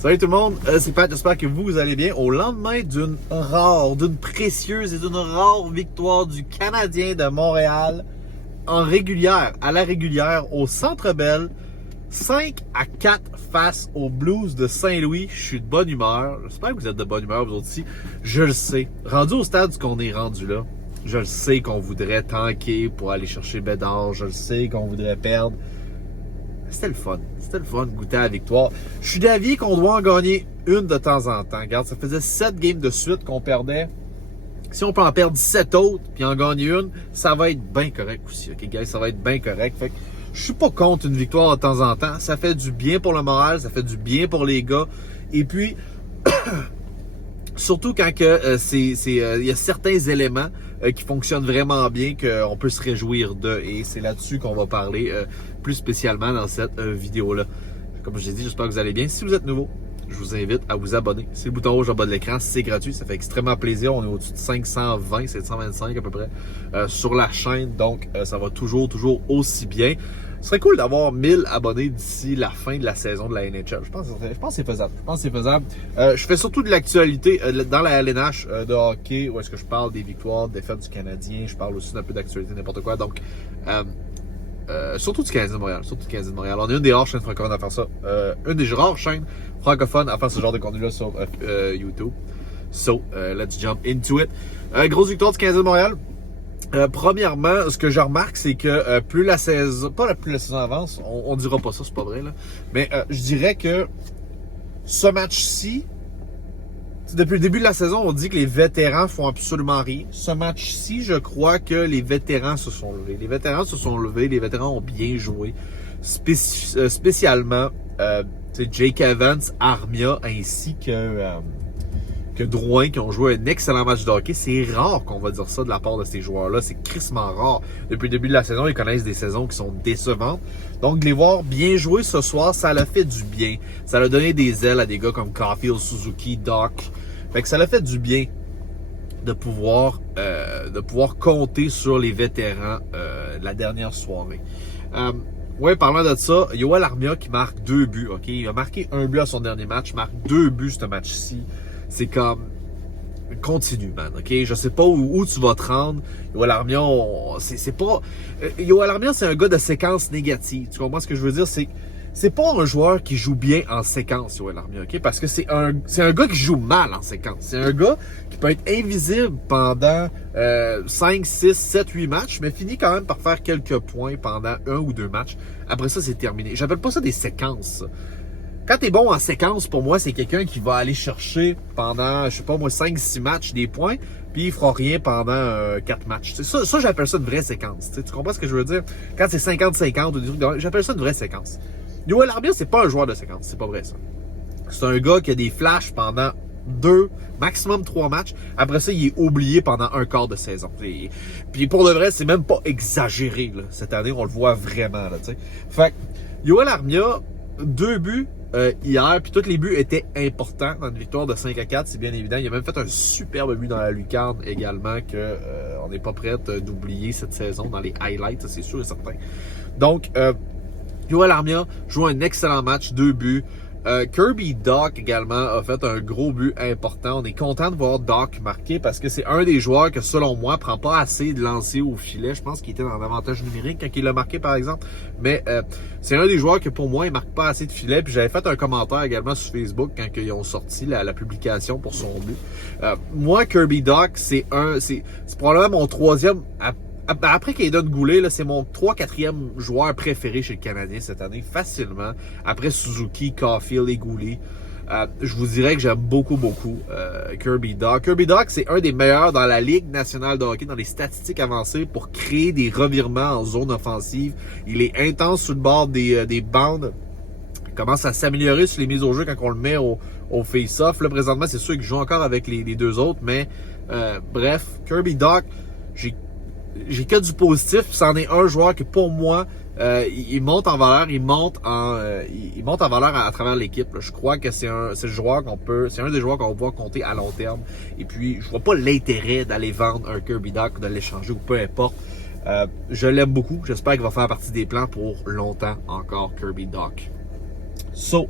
Salut tout le monde, c'est Pat, j'espère que vous allez bien. Au lendemain d'une précieuse et d'une rare victoire du Canadien de Montréal en régulière, à la régulière, au Centre Bell, 5-4 face aux Blues de Saint-Louis. Je suis de bonne humeur. J'espère que vous êtes de bonne humeur, vous aussi. Je le sais. Rendu au stade qu'on est rendu là, je le sais qu'on voudrait tanker pour aller chercher Bédard. Je le sais qu'on voudrait perdre. C'était le fun de goûter à la victoire. Je suis d'avis qu'on doit en gagner une de temps en temps. Regarde, ça faisait 7 games de suite qu'on perdait. Si on peut en perdre 7 autres, puis en gagner une, ça va être bien correct aussi. OK, guys, ça va être bien correct. Fait que je suis pas contre une victoire de temps en temps. Ça fait du bien pour le moral, ça fait du bien pour les gars. Et puis, surtout quand il y a certains éléments qui fonctionnent vraiment bien, qu'on peut se réjouir de. Et c'est là-dessus qu'on va parler plus spécialement dans cette vidéo-là. Comme je l'ai dit, j'espère que vous allez bien. Si vous êtes nouveau, je vous invite à vous abonner. C'est le bouton rouge en bas de l'écran, c'est gratuit, ça fait extrêmement plaisir. On est au-dessus de 520, 725 à peu près sur la chaîne, donc ça va toujours aussi bien. Ce serait cool d'avoir 1000 abonnés d'ici la fin de la saison de la NHL. Je pense que c'est faisable. Je fais surtout de l'actualité dans la LNH de hockey, où est-ce que je parle des victoires, des défaites du Canadien. Je parle aussi d'un peu d'actualité, n'importe quoi. Donc, surtout du Canadien de Montréal. On est une des rares chaînes francophones à faire ça. Une des rares chaînes francophones à faire ce genre de contenu-là sur YouTube. So, let's jump into it. Grosse victoire du Canadien de Montréal. Premièrement, ce que je remarque, c'est que plus la saison avance, on dira pas ça, c'est pas vrai, là. Mais je dirais que ce match-ci, depuis le début de la saison, on dit que les vétérans font absolument rien. Ce match-ci, je crois que les vétérans se sont levés. Les vétérans ont bien joué. Spécialement Jake Evans, Armia, ainsi que Drouin, qui ont joué un excellent match de hockey. C'est rare qu'on va dire ça de la part de ces joueurs-là. C'est crissement rare. Depuis le début de la saison, ils connaissent des saisons qui sont décevantes. Donc, de les voir bien jouer ce soir, ça leur fait du bien. Ça leur a donné des ailes à des gars comme Caulfield, Suzuki, Doc. Fait que ça leur fait du bien de pouvoir compter sur les vétérans de la dernière soirée. Ouais, parlant de ça, Yoel Armia qui marque 2 buts. Ok, il a marqué 1 but à son dernier match, marque 2 buts ce match-ci. C'est comme continue, man. Ok, je sais pas où tu vas te rendre. Yoel Armia, c'est pas. Yoel Armia, c'est un gars de séquence négative. Tu comprends ce que je veux dire? C'est pas un joueur qui joue bien en séquence, Yoel Armia, ok? Parce que c'est un gars qui joue mal en séquence. C'est un gars qui peut être invisible pendant 5, 6, 7, 8 matchs, mais finit quand même par faire quelques points pendant 1 ou 2 matchs. Après ça, c'est terminé. J'appelle pas ça des séquences. Quand t'es bon en séquence, pour moi, c'est quelqu'un qui va aller chercher pendant, je sais pas moi, 5-6 matchs des points, puis il fera rien pendant 4 matchs. Ça, j'appelle ça une vraie séquence. Tu comprends ce que je veux dire? Quand c'est 50-50 ou des trucs, j'appelle ça une vraie séquence. Yoel Armia, c'est pas un joueur de séquence, c'est pas vrai ça. C'est un gars qui a des flashs pendant 2, maximum 3 matchs. Après ça, il est oublié pendant un quart de saison. Puis pour de vrai, c'est même pas exagéré, là. Cette année, on le voit vraiment, là, tu sais. Fait que, Yoel Armia, 2 buts hier, puis tous les buts étaient importants dans une victoire de 5-4, c'est bien évident. Il a même fait un superbe but dans la lucarne également que on n'est pas prêt d'oublier cette saison dans les highlights, c'est sûr et certain. Donc, Yoel Armia joue un excellent match, 2 buts. Kirby Dach également a fait un gros but important. On est content de voir Dach marquer parce que c'est un des joueurs que, selon moi, prend pas assez de lancers au filet. Je pense qu'il était dans l'avantage numérique quand il l'a marqué, par exemple. Mais c'est un des joueurs que, pour moi, il marque pas assez de filet. Puis j'avais fait un commentaire également sur Facebook quand ils ont sorti la publication pour son but. Moi, Kirby Dach, c'est probablement mon troisième... Après Kaiden Goulet, c'est mon 3-4e joueur préféré chez le Canadien cette année, facilement. Après Suzuki, Caulfield et Goulet. Je vous dirais que j'aime beaucoup Kirby Dach. Kirby Dach, c'est un des meilleurs dans la Ligue nationale de hockey, dans les statistiques avancées, pour créer des revirements en zone offensive. Il est intense sur le bord des bandes. Il commence à s'améliorer sur les mises au jeu quand on le met au face-off. Là, présentement, c'est sûr qu'il joue encore avec les 2 autres, mais bref, Kirby Dach, j'ai que du positif, puis c'en est un joueur que, pour moi, il monte en valeur, il monte en valeur à travers l'équipe. Je crois que c'est un des joueurs qu'on va pouvoir compter à long terme. Et puis, je vois pas l'intérêt d'aller vendre un Kirby Dach, de l'échanger ou peu importe. Je l'aime beaucoup. J'espère qu'il va faire partie des plans pour longtemps encore, Kirby Dach.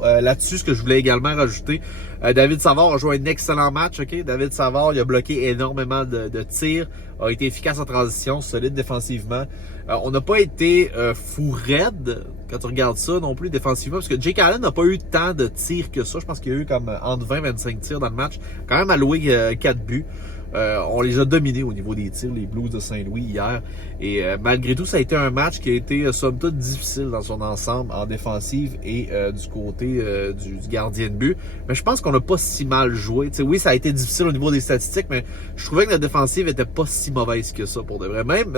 Là-dessus, ce que je voulais également rajouter, David Savard a joué un excellent match. Ok, David Savard, il a bloqué énormément de tirs, a été efficace en transition, solide défensivement. On n'a pas été fou raide quand tu regardes ça non plus défensivement, parce que Jake Allen n'a pas eu tant de tirs que ça. Je pense qu'il y a eu comme entre 20 et 25 tirs dans le match. Quand même alloué 4 buts. On les a dominés au niveau des tirs, les Blues de Saint-Louis hier. Et malgré tout, ça a été un match qui a été somme toute difficile dans son ensemble en défensive et du côté du gardien de but. Mais je pense qu'on n'a pas si mal joué. T'sais, oui, ça a été difficile au niveau des statistiques, mais je trouvais que la défensive était pas si mauvaise que ça pour de vrai. Même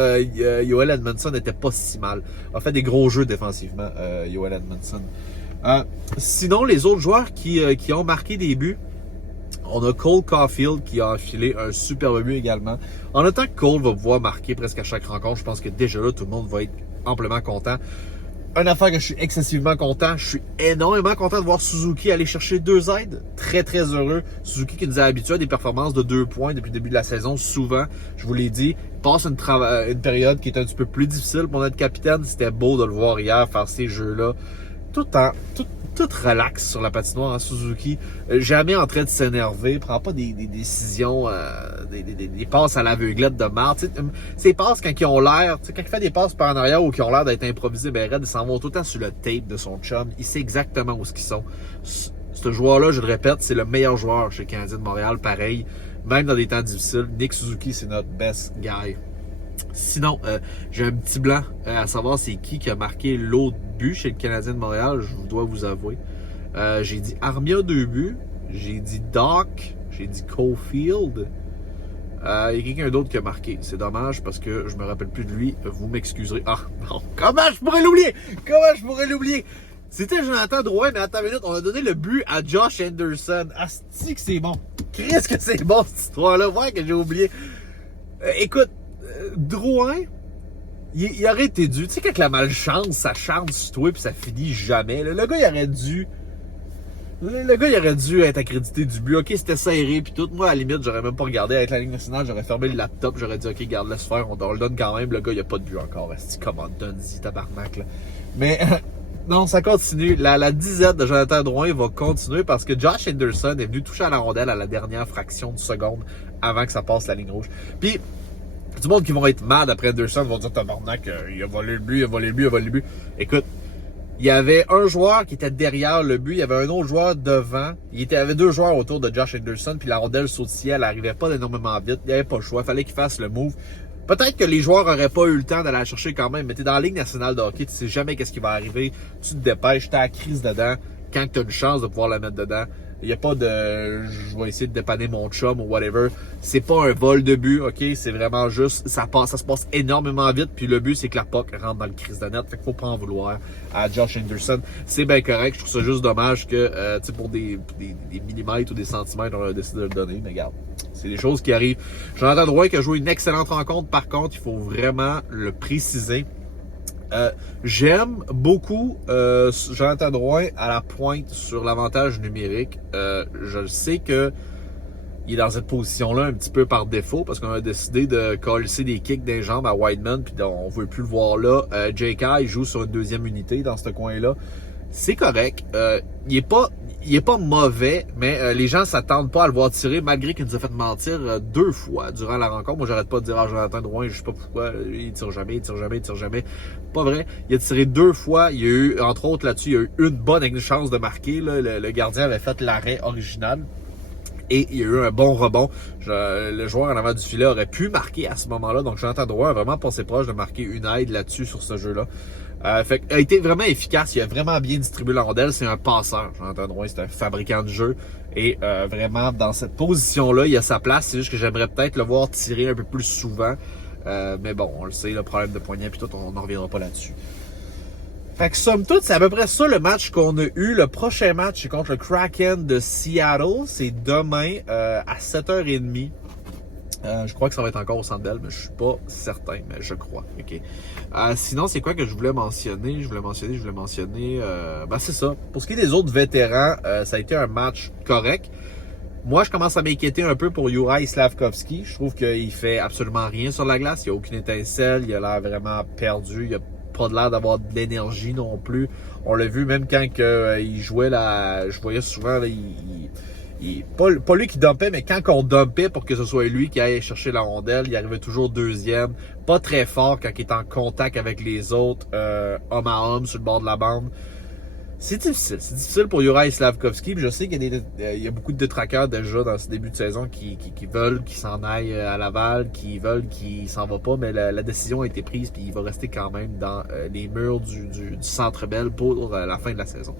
Joel Edmondson n'était pas si mal. A fait des gros jeux défensivement, Joel Edmondson. Sinon, les autres joueurs qui ont marqué des buts, on a Cole Caulfield qui a enfilé un superbe but également. En autant que Cole va pouvoir marquer presque à chaque rencontre, je pense que déjà là, tout le monde va être amplement content. Une affaire que je suis excessivement content, je suis énormément content de voir Suzuki aller chercher 2 aides. Très, très heureux. Suzuki qui nous a habitués à des performances de 2 points depuis le début de la saison, souvent. Je vous l'ai dit, il passe une période qui est un petit peu plus difficile pour notre capitaine. C'était beau de le voir hier faire ces jeux-là. Tout relax sur la patinoire, hein, Suzuki. Jamais en train de s'énerver. Prend pas des décisions, des passes à l'aveuglette de marde. Ces passes quand ils ont l'air, quand il fait des passes par en arrière ou qui ont l'air d'être improvisés, ben Red, ils s'en vont tout le temps sur le tape de son chum. Il sait exactement où ils sont. Ce joueur-là, je le répète, c'est le meilleur joueur chez le Canadien de Montréal. Pareil, même dans des temps difficiles. Nick Suzuki, c'est notre best guy. Sinon, j'ai un petit blanc à savoir c'est qui a marqué l'autre but chez le Canadien de Montréal, je dois vous avouer. J'ai dit Armia 2 buts, j'ai dit Doc, j'ai dit Caulfield. Il y a quelqu'un d'autre qui a marqué. C'est dommage parce que je me rappelle plus de lui. Vous m'excuserez. Ah non, comment je pourrais l'oublier? C'était Jonathan Drouin, mais attends une minute, on a donné le but à Josh Anderson. Asti que c'est bon. Qu'est-ce que c'est bon cette histoire-là? Ouais, que j'ai oublié. Écoute, Drouin, il aurait été dû. Tu sais, quand la malchance, ça chante sur toi puis ça finit jamais. Le gars, il aurait dû. Le gars, il aurait dû être accrédité du but. Ok, c'était serré puis tout. Moi, à la limite, j'aurais même pas regardé avec la Ligue nationale. J'aurais fermé le laptop. J'aurais dit, ok, garde, laisse faire. On le donne quand même. Le gars, il a pas de but encore. Asti, comment donne-y, tabarnak, là. Mais, non, ça continue. La disette de Jonathan Drouin va continuer parce que Josh Anderson est venu toucher à la rondelle à la dernière fraction de seconde avant que ça passe la ligne rouge. Puis, tout le monde qui vont être mad après Anderson vont dire tabarnak, il a volé le but. Écoute, il y avait un joueur qui était derrière le but, il y avait un autre joueur devant. Il y avait 2 joueurs autour de Josh Anderson, puis la rondelle sautillait, elle arrivait pas énormément vite. Il n'y avait pas le choix, il fallait qu'il fasse le move. Peut-être que les joueurs n'auraient pas eu le temps d'aller la chercher quand même, mais t'es dans la Ligue nationale de hockey, tu sais jamais qu'est-ce qui va arriver. Tu te dépêches, t'as la crise dedans. Quand tu as une chance de pouvoir la mettre dedans, il n'y a pas de je vais essayer de dépanner mon chum ou whatever. C'est pas un vol de but, ok? C'est vraiment juste, ça se passe énormément vite. Puis le but, c'est que la puck rentre dans le crise de net. Fait qu'il faut pas en vouloir à Josh Anderson. C'est bien correct. Je trouve ça juste dommage que, tu sais, pour des millimètres ou des centimètres, on a décidé de le donner. Mais regarde, c'est des choses qui arrivent. Jonathan Drouin qui a joué une excellente rencontre. Par contre, il faut vraiment le préciser. J'aime beaucoup Jonathan Drouin à la pointe sur l'avantage numérique. Je sais que il est dans cette position-là un petit peu par défaut parce qu'on a décidé de coller des kicks des jambes à Wideman puis on veut plus le voir là. J.K. il joue sur une 2e unité dans ce coin-là. C'est correct. Il est pas mauvais, mais les gens s'attendent pas à le voir tirer malgré qu'il nous a fait mentir 2 fois durant la rencontre. Moi, j'arrête pas de dire à Jonathan Drouin, je sais pas pourquoi, il tire jamais. Pas vrai. Il a tiré 2 fois. Il y a eu, entre autres là-dessus, il y a eu une bonne chance de marquer. Là. Le gardien avait fait l'arrêt original. Et il y a eu un bon rebond. Le joueur en avant du filet aurait pu marquer à ce moment-là. Donc, Jonathan Drouin a vraiment passé proche de marquer une aide là-dessus sur ce jeu-là. Fait il a été vraiment efficace. Il a vraiment bien distribué la rondelle. C'est un passeur. Jonathan Drouin, c'est un fabricant de jeu. Et vraiment, dans cette position-là, il a sa place. C'est juste que j'aimerais peut-être le voir tirer un peu plus souvent. Mais bon, on le sait, le problème de poignet puis tout, on n'en reviendra pas là-dessus. Fait que somme toute, c'est à peu près ça le match qu'on a eu. Le prochain match, c'est contre le Kraken de Seattle. C'est demain à 7h30. Je crois que ça va être encore au Centre Bell, mais je suis pas certain, mais je crois. Okay. Sinon, c'est quoi que je voulais mentionner? Ben c'est ça. Pour ce qui est des autres vétérans, ça a été un match correct. Moi, je commence à m'inquiéter un peu pour Juraj Slafkovský. Je trouve qu'il fait absolument rien sur la glace. Il n'y a aucune étincelle. Il a l'air vraiment perdu. Il a pas de l'air d'avoir d'énergie non plus. On l'a vu même quand il jouait là, je voyais souvent là, pas lui qui dumpait, mais quand on dumpait pour que ce soit lui qui aille chercher la rondelle, il arrivait toujours deuxième. Pas très fort quand il est en contact avec les autres, homme à homme sur le bord de la bande. C'est difficile pour Juraj Slafkovský. Je sais qu'il y a beaucoup de détraqueurs déjà dans ce début de saison qui veulent qu'il s'en aille à Laval, qui veulent qu'il s'en va pas, mais la décision a été prise puis il va rester quand même dans les murs du Centre Bell pour la fin de la saison.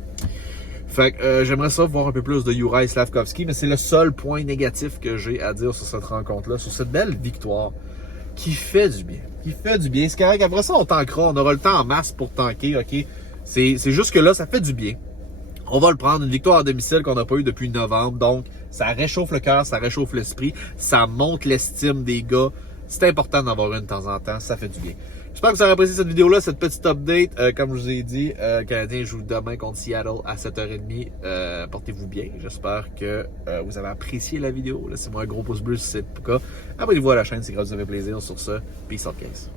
Fait que j'aimerais ça voir un peu plus de Juraj Slafkovský, mais c'est le seul point négatif que j'ai à dire sur cette rencontre-là, sur cette belle victoire qui fait du bien. C'est correct. Après ça, on tankera. On aura le temps en masse pour tanker, OK? C'est juste que là, ça fait du bien. On va le prendre, une victoire à domicile qu'on n'a pas eu depuis novembre. Donc, ça réchauffe le cœur, ça réchauffe l'esprit, ça monte l'estime des gars. C'est important d'en avoir une de temps en temps, ça fait du bien. J'espère que vous avez apprécié cette vidéo-là, cette petite update. Comme je vous ai dit, le Canadien joue demain contre Seattle à 7h30. Portez-vous bien. J'espère que vous avez apprécié la vidéo. Laissez-moi un gros pouce bleu si c'est le cas. Abonnez-vous à la chaîne si ça vous fait plaisir. Sur ce, peace out guys.